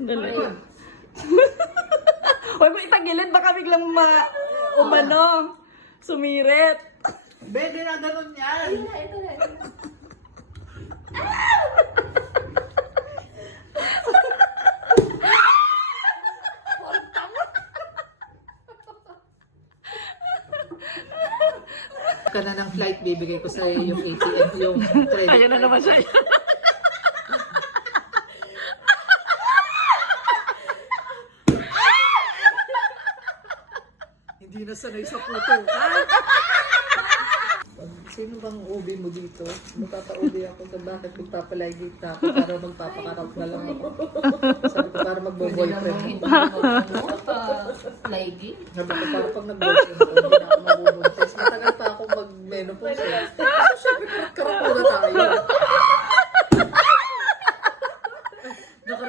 Dali. Huwag mo itagilid, baka biglang umano. Sumirit. Bede na ganun yan. Ayun na, ito na. Ka na ng flight, bibigay ko sa yung ATM, yung credit. Ayan na naman siya. Hindi na sanay sa puto. Sino bang ubi mo dito? Magpapa-ubi ako sa bakit magpapalagi na ako para magpapakarap na lang ako. Sabi ko para magbo-boyfriend. Lady? Sabi ko para pag nag-boyfriend ako, hindi na ako mabubuntis. Matagal pa ako mag-menopause.